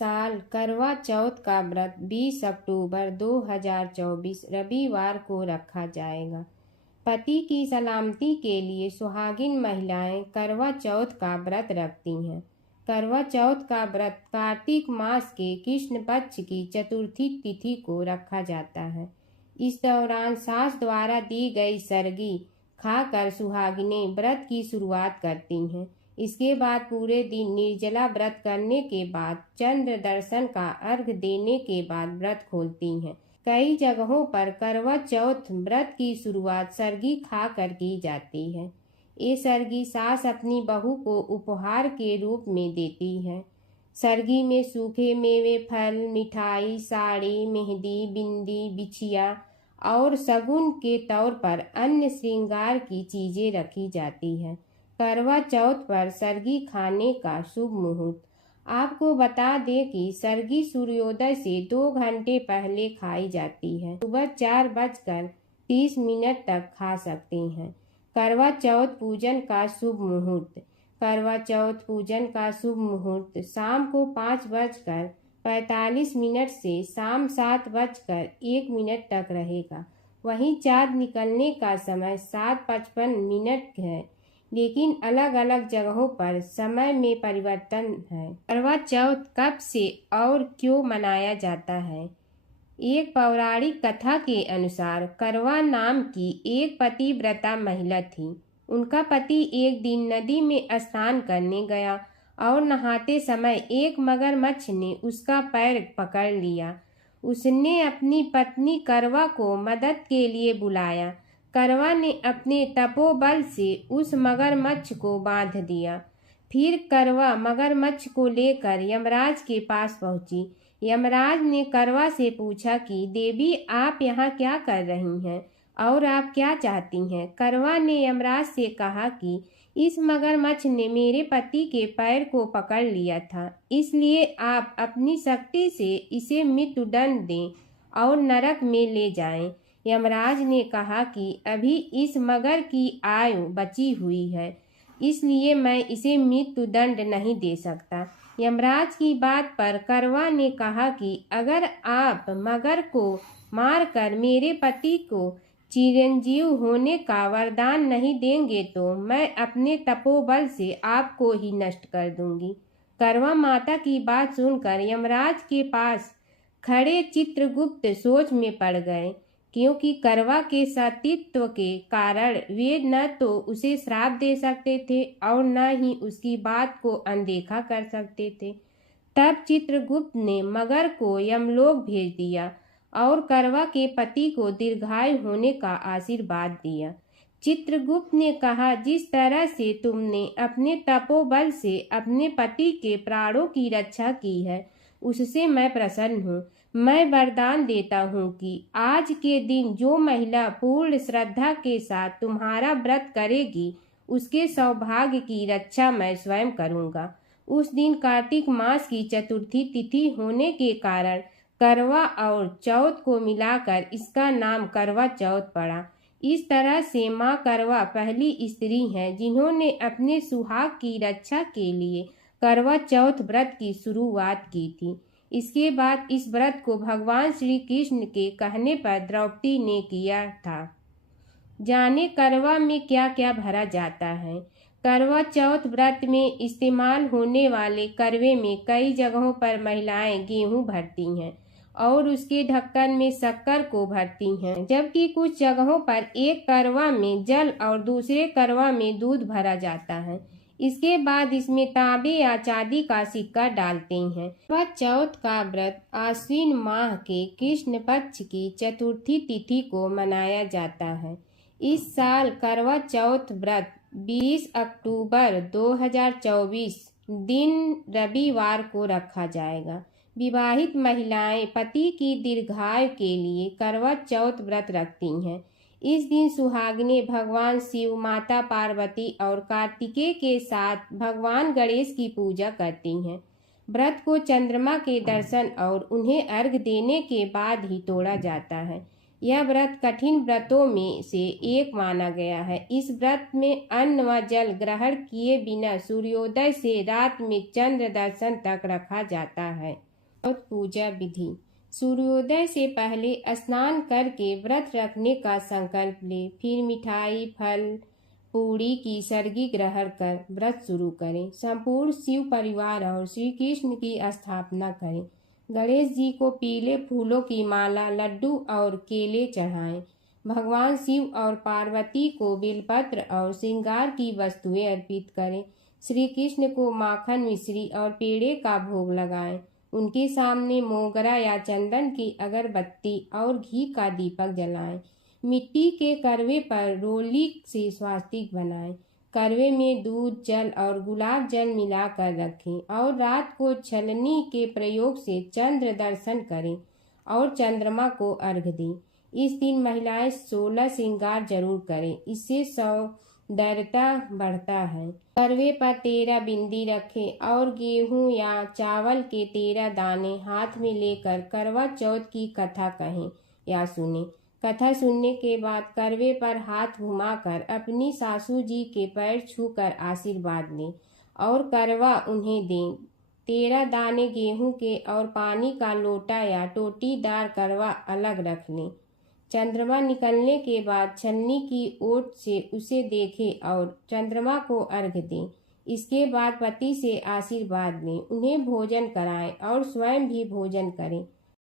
साल करवा चौथ का व्रत 20 अक्टूबर 2024 रविवार को रखा जाएगा। पति की सलामती के लिए सुहागिन महिलाएं करवा चौथ का व्रत रखती हैं। करवा चौथ का व्रत कार्तिक मास के कृष्ण पक्ष की चतुर्थी तिथि को रखा जाता है। इस दौरान सास द्वारा दी गई सरगी खाकर सुहागिनें व्रत की शुरुआत करती हैं। इसके बाद पूरे दिन निर्जला व्रत करने के बाद चंद्र दर्शन का अर्घ देने के बाद व्रत खोलती हैं। कई जगहों पर करवा चौथ व्रत की शुरुआत सरगी खाकर की जाती है। ये सरगी सास अपनी बहू को उपहार के रूप में देती है। सरगी में सूखे मेवे, फल, मिठाई, साड़ी, मेहंदी, बिंदी, बिछिया और शगुन के तौर पर अन्य श्रृंगार की चीजें रखी जाती हैं। करवा चौथ पर सरगी खाने का शुभ मुहूर्त। आपको बता दें कि सरगी सूर्योदय से 2 घंटे पहले खाई जाती है। सुबह 4:30 तक खा सकते हैं। करवा चौथ पूजन का शुभ मुहूर्त। करवा चौथ पूजन का शुभ मुहूर्त शाम को 5:45 से शाम 7:01 तक रहेगा। वहीं चाँद निकलने का समय 7:55 है, लेकिन अलग अलग जगहों पर समय में परिवर्तन है। करवा चौथ कब से और क्यों मनाया जाता है? एक पौराणिक कथा के अनुसार करवा नाम की एक पतिव्रता महिला थी। उनका पति एक दिन नदी में स्नान करने गया और नहाते समय एक मगरमच्छ ने उसका पैर पकड़ लिया। उसने अपनी पत्नी करवा को मदद के लिए बुलाया। करवा ने अपने तपोबल से उस मगरमच्छ को बांध दिया। फिर करवा मगरमच्छ को लेकर यमराज के पास पहुंची। यमराज ने करवा से पूछा कि देवी, आप यहाँ क्या कर रही हैं और आप क्या चाहती हैं? करवा ने यमराज से कहा कि इस मगरमच्छ ने मेरे पति के पैर को पकड़ लिया था, इसलिए आप अपनी शक्ति से इसे मृत्युदंड दें और नरक में ले जाएं। यमराज ने कहा कि अभी इस मगर की आयु बची हुई है, इसलिए मैं इसे मृत्युदंड नहीं दे सकता। यमराज की बात पर करवा ने कहा कि अगर आप मगर को मारकर मेरे पति को चिरंजीव होने का वरदान नहीं देंगे तो मैं अपने तपोबल से आपको ही नष्ट कर दूंगी। करवा माता की बात सुनकर यमराज के पास खड़े चित्रगुप्त सोच में पड़ गए, क्योंकि करवा के सतीत्व के कारण वे न तो उसे श्राप दे सकते थे और न ही उसकी बात को अनदेखा कर सकते थे। तब चित्रगुप्त ने मगर को यमलोक भेज दिया और करवा के पति को दीर्घायु होने का आशीर्वाद दिया। चित्रगुप्त ने कहा, जिस तरह से तुमने अपने तपोबल से अपने पति के प्राणों की रक्षा की है, उससे मैं प्रसन्न हूँ। मैं वरदान देता हूँ कि आज के दिन जो महिला पूर्ण श्रद्धा के साथ तुम्हारा व्रत करेगी, उसके सौभाग्य की रक्षा मैं स्वयं करूँगा। उस दिन कार्तिक मास की चतुर्थी तिथि होने के कारण करवा और चौथ को मिलाकर इसका नाम करवा चौथ पड़ा। इस तरह से माँ करवा पहली स्त्री हैं जिन्होंने अपने सुहाग की रक्षा के लिए करवा चौथ व्रत की शुरुआत की थी। इसके बाद इस व्रत को भगवान श्री कृष्ण के कहने पर द्रौपदी ने किया था। जाने करवा में क्या क्या भरा जाता है। करवा चौथ व्रत में इस्तेमाल होने वाले करवे में कई जगहों पर महिलाएं गेहूं भरती हैं और उसके ढक्कन में शक्कर को भरती हैं, जबकि कुछ जगहों पर एक करवा में जल और दूसरे करवा में दूध भरा जाता है। इसके बाद इसमें तांबे या चांदी का सिक्का डालते हैं। करवा चौथ का व्रत आश्विन माह के कृष्ण पक्ष की चतुर्थी तिथि को मनाया जाता है। इस साल करवा चौथ व्रत 20 अक्टूबर 2024 दिन रविवार को रखा जाएगा। विवाहित महिलाएं पति की दीर्घायु के लिए करवा चौथ व्रत रखती हैं। इस दिन सुहागिनें भगवान शिव, माता पार्वती और कार्तिकेय के साथ भगवान गणेश की पूजा करती हैं। व्रत को चंद्रमा के दर्शन और उन्हें अर्घ देने के बाद ही तोड़ा जाता है। यह व्रत कठिन व्रतों में से एक माना गया है। इस व्रत में अन्न व जल ग्रहण किए बिना सूर्योदय से रात में चंद्र दर्शन तक रखा जाता है। और पूजा विधि। सूर्योदय से पहले स्नान करके व्रत रखने का संकल्प ले, फिर मिठाई, फल, पूड़ी की सरगी ग्रहण कर व्रत शुरू करें। संपूर्ण शिव परिवार और श्री कृष्ण की स्थापना करें। गणेश जी को पीले फूलों की माला, लड्डू और केले चढ़ाएं। भगवान शिव और पार्वती को बेलपत्र और श्रृंगार की वस्तुएं अर्पित करें। श्री कृष्ण को माखन, मिश्री और पेड़े का भोग लगाएं। उनके सामने मोगरा या चंदन की अगरबत्ती और घी का दीपक जलाएं। मिट्टी के करवे पर रोली से स्वास्तिक बनाएं। करवे में दूध, जल और गुलाब जल मिलाकर रखें और रात को छलनी के प्रयोग से चंद्र दर्शन करें और चंद्रमा को अर्घ्य दें। इस दिन महिलाएं 16 श्रृंगार जरूर करें, इससे सौंदर्यता बढ़ता है। करवे पर 13 बिंदी रखें और गेहूं या चावल के 13 दाने हाथ में लेकर करवा चौथ की कथा कहें या सुने। कथा सुनने के बाद करवे पर हाथ घुमाकर अपनी सासू जी के पैर छूकर आशीर्वाद लें और करवा उन्हें दें। 13 दाने गेहूं के और पानी का लोटा या टोटीदार करवा अलग रख लें। चंद्रमा निकलने के बाद छलनी की ओट से उसे देखें और चंद्रमा को अर्घ्य दें। इसके बाद पति से आशीर्वाद लें, उन्हें भोजन कराएं और स्वयं भी भोजन करें।